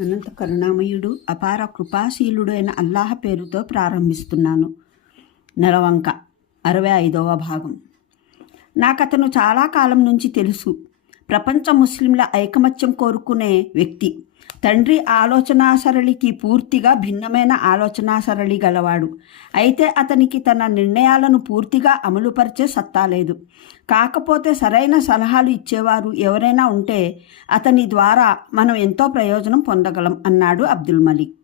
అనంత కరుణామయుడు అపార కృపాశీలుడు అయిన అల్లాహ పేరుతో ప్రారంభిస్తున్నాను. నెలవంక అరవై ఐదవ భాగం. నాకతను చాలా కాలం నుంచి తెలుసు. ప్రపంచ ముస్లింల ఐకమత్యం కోరుకునే వ్యక్తి. తండ్రి ఆలోచనా సరళికి పూర్తిగా భిన్నమైన ఆలోచనా సరళి గలవాడు. అయితే అతనికి తన నిర్ణయాలను పూర్తిగా అమలుపరిచే సత్తా లేదు. కాకపోతే సరైన సలహాలు ఇచ్చేవారు ఎవరైనా ఉంటే అతని ద్వారా మనం ఎంతో ప్రయోజనం పొందగలం అన్నాడు అబ్దుల్ మలిక్.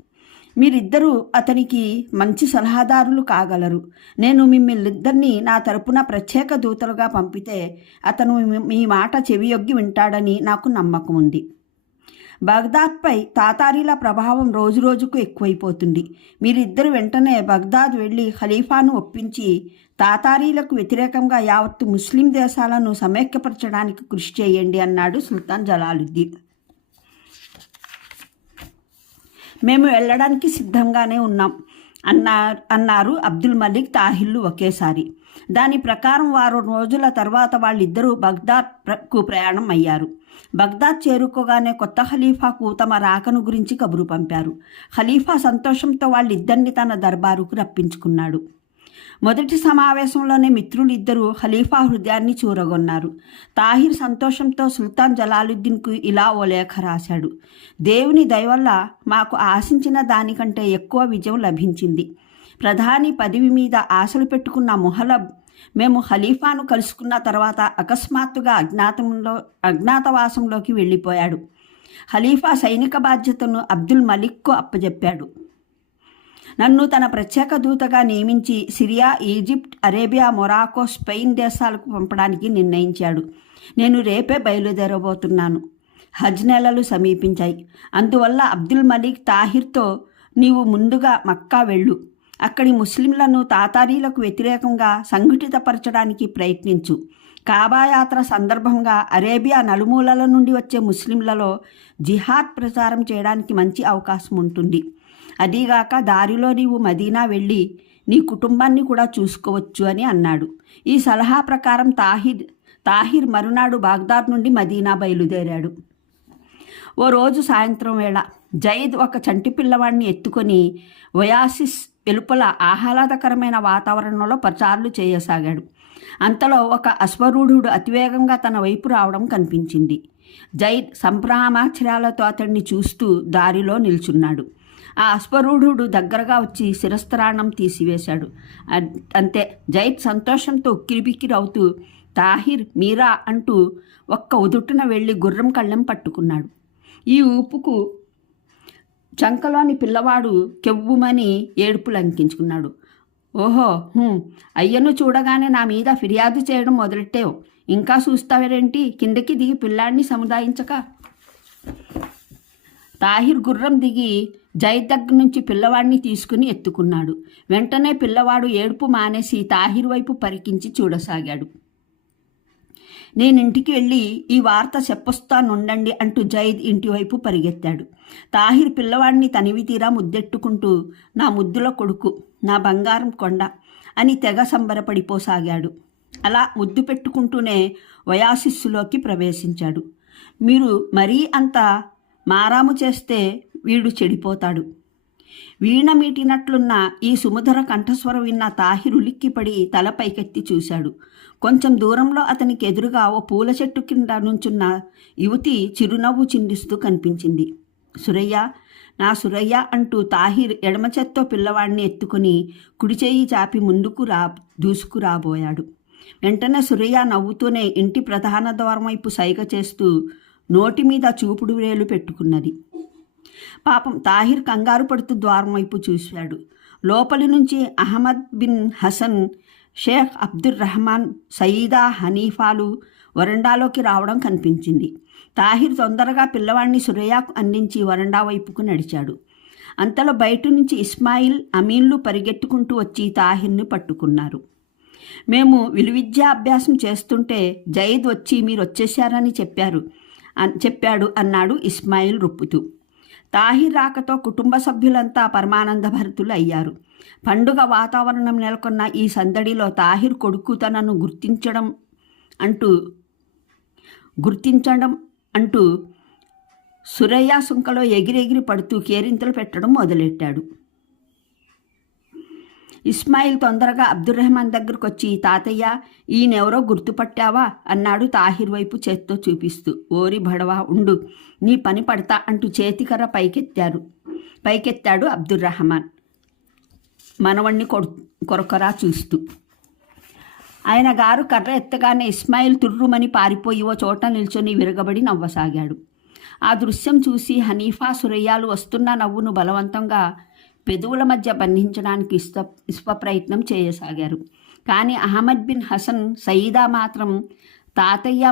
మీరిద్దరూ అతనికి మంచి సలహాదారులు కాగలరు. నేను మిమ్మల్నిద్దరినీ నా తరపున ప్రత్యేక దూతలుగా పంపితే అతను మీ- మాట చెవియొగ్గి వింటాడని నాకు నమ్మకం ఉంది బగ్దాద్పై తాతారీల ప్రభావం రోజురోజుకు ఎక్కువైపోతుంది. మీరిద్దరు వెంటనే బగ్దాద్ వెళ్ళి ఖలీఫాను ఒప్పించి తాతారీలకు వ్యతిరేకంగా యావత్తు ముస్లిం దేశాలను సమైక్యపరచడానికి కృషి చేయండి అన్నాడు సుల్తాన్ జలాలుద్దీన్. మేము వెళ్ళడానికి సిద్ధంగానే ఉన్నాం అన్నా అన్నారు అబ్దుల్ మలిక్ తాహిల్లు ఒకేసారి. దాని ప్రకారం వారం రోజుల తర్వాత వాళ్ళిద్దరూ బగ్దాద్కు ప్రయాణం అయ్యారు. బగ్దాద్ చేరుకోగానే కొత్త ఖలీఫాకు తమ రాకను గురించి కబురు పంపారు. ఖలీఫా సంతోషంతో వాళ్ళిద్దరిని తన దర్బారుకు రప్పించుకున్నాడు. మొదటి సమావేశంలోనే మిత్రులిద్దరూ ఖలీఫా హృదయాన్ని చూరగొన్నారు. తాహిర్ సంతోషంతో సుల్తాన్ జలాలుద్దీన్కు ఇలా ఓ లేఖ రాశాడు. దేవుని దయవల్ల మాకు ఆశించిన దానికంటే ఎక్కువ విజయం లభించింది. ప్రధాని పదవి మీద ఆశలు పెట్టుకున్న మొహలబ్ మేము ఖలీఫాను కలుసుకున్న తర్వాత అకస్మాత్తుగా అజ్ఞాతంలో అజ్ఞాతవాసంలోకి వెళ్ళిపోయాడు. ఖలీఫా సైనిక బాధ్యతను అబ్దుల్ మలిక్కు అప్పజెప్పాడు. నన్ను తన ప్రత్యేక దూతగా నియమించి Syria Egypt Arabia Morocco Spain దేశాలకు పంపడానికి నిర్ణయించాడు. నేను రేపే బయలుదేరబోతున్నాను. హజ్ నెలలు సమీపించాయి. అందువల్ల అబ్దుల్ మలిక్ తాహిర్తో నీవు ముందుగా మక్కా వెళ్ళు. అక్కడి ముస్లింలను తాతారీలకు వ్యతిరేకంగా సంఘటితపరచడానికి ప్రయత్నించు. కాబాయాత్ర సందర్భంగా అరేబియా నలుమూలల నుండి వచ్చే ముస్లింలలో జిహాద్ ప్రచారం చేయడానికి మంచి అవకాశం ఉంటుంది. అదీగాక దారిలో నీవు మదీనా వెళ్ళి నీ కుటుంబాన్ని కూడా చూసుకోవచ్చు అని అన్నాడు. ఈ సలహా ప్రకారం తాహిర్ తాహిర్ మరునాడు బాగ్దాద్ నుండి మదీనా బయలుదేరాడు. ఓ రోజు సాయంత్రం వేళ జైద్ ఒక చంటి పిల్లవాడిని ఎత్తుకొని వయాసిస్ వెలుపల ఆహ్లాదకరమైన వాతావరణంలో ప్రచారాలు చేయసాగాడు. అంతలో ఒక అశ్వరూఢుడు అతివేగంగా తన వైపు రావడం కనిపించింది. జైద్ సంభ్రామాచర్యాలతో అతన్ని చూస్తూ దారిలో నిల్చున్నాడు. ఆ అశ్వరూఢుడు దగ్గరగా వచ్చి శిరస్త్రాణం తీసివేశాడు. అంతే. జైద్ సంతోషంతో ఉక్కిరిబిక్కిరవుతూ తాహిర్ మీరా అంటూ ఒక్క ఉదుటున వెళ్ళి గుర్రం కళ్ళెం పట్టుకున్నాడు. ఈ ఊపుకు చంకలోని పిల్లవాడు కెవ్వుమని ఏడుపు లంకించుకున్నాడు ఓహో అయ్యను చూడగానే నా మీద ఫిర్యాదు చేయడం మొదలెట్టావు. ఇంకా చూస్తావేరేంటి? కిందకి దిగి పిల్లాడిని సముదాయించక. తాహిర్ గుర్రం దిగి జైద్ నుంచి పిల్లవాడిని తీసుకుని ఎత్తుకున్నాడు. వెంటనే పిల్లవాడు ఏడుపు మానేసి తాహిర్ వైపు పరికించి చూడసాగాడు. నేను ఇంటికి వెళ్ళి ఈ వార్త చెప్పొస్తానుండండి అంటూ జైద్ ఇంటివైపు పరిగెత్తాడు. తాహిర్ పిల్లవాడిని తనివి తీరా ముద్దెట్టుకుంటూ నా ముద్దుల కొడుకు నా బంగారం కొండ అని తెగ సంబరపడిపోసాగాడు. అలా ముద్దు పెట్టుకుంటూనే వయాసిస్సులోకి ప్రవేశించాడు. మీరు మరీ అంత మారాము చేస్తే వీడు చెడిపోతాడు. వీణ మీటినట్లున్న ఈ సుముధర కంఠస్వరం విన్న తాహిరు ఉలిక్కిపడి తల పైకెత్తి చూశాడు. కొంచెం దూరంలో అతనికి ఎదురుగా ఓ పూల చెట్టు కింద నుంచున్న యువతి చిరునవ్వు చిందిస్తూ కనిపించింది. సురయ్య నా సురయ్య అంటూ తాహిర్ ఎడమ చేత్తో పిల్లవాడిని ఎత్తుకుని కుడిచేయి చాపి ముందుకు రా దూసుకురాబోయాడు వెంటనే సురయ్య నవ్వుతూనే ఇంటి ప్రధాన ద్వారం వైపు సైగ చేస్తూ నోటి మీద చూపుడు వేలు పెట్టుకున్నది. పాపం తాహిర్ కంగారు పడుతూ ద్వారం వైపు చూశాడు. లోపలి నుంచి Ahmad bin Hasan Sheikh Abdur Rahman Sayeeda హనీఫాలు వరండాలోకి రావడం కనిపించింది. తాహిర్ తొందరగా పిల్లవాడిని సురయ్యకు అందించి వరండా వైపుకు నడిచాడు. అంతలో బయట నుంచి ఇస్మాయిల్ అమీన్లు పరిగెట్టుకుంటూ వచ్చి తాహిర్ని పట్టుకున్నారు. మేము విలువిద్యా అభ్యాసం చేస్తుంటే జయద్ వచ్చి మీరు వచ్చేశారని చెప్పారు. చెప్పాడు అన్నాడు ఇస్మాయిల్ రుప్పుతూ. తాహిర్ రాకతో కుటుంబ సభ్యులంతా పరమానంద భరితులు అయ్యారు పండుగ వాతావరణం నెలకొన్న ఈ సందడిలో తాహిర్ కొడుకు తనను గుర్తించడం అంటూ గుర్తించడం అంటూ సురయ్య సుంకలో ఎగిరెగిరి పడుతూ కేరింతలు పెట్టడం మొదలెట్టాడు. ఇస్మాయిల్ తొందరగా అబ్దుర్రహమాన్ దగ్గరకు వచ్చి తాతయ్య ఈయనెవరో గుర్తుపట్టావా? అన్నాడు తాహిర్ వైపు చేత్తో చూపిస్తూ. ఓరి భడవా ఉండు. నీ పని పడతా అంటూ చేతికర్ర పైకెత్తారు. పైకెత్తాడు అబ్దుర్రహమాన్. మనవణ్ణి కొడు కొరకొరా చూస్తూ. ఆయన గారు కర్ర ఎత్తగానే ఇస్మాయిల్ తుర్రుమని పారిపోయి ఓ చోట నిల్చొని విరగబడి నవ్వసాగాడు. ఆ దృశ్యం చూసి హనీఫా సురయ్యాలు వస్తున్న నవ్వును బలవంతంగా పెదవుల మధ్య బంధించడానికి ఇష్ట ఇష్ప ప్రయత్నం చేయసాగారు. కానీ అహ్మద్ బిన్ హసన్ సయీదా మాత్రం తాతయ్య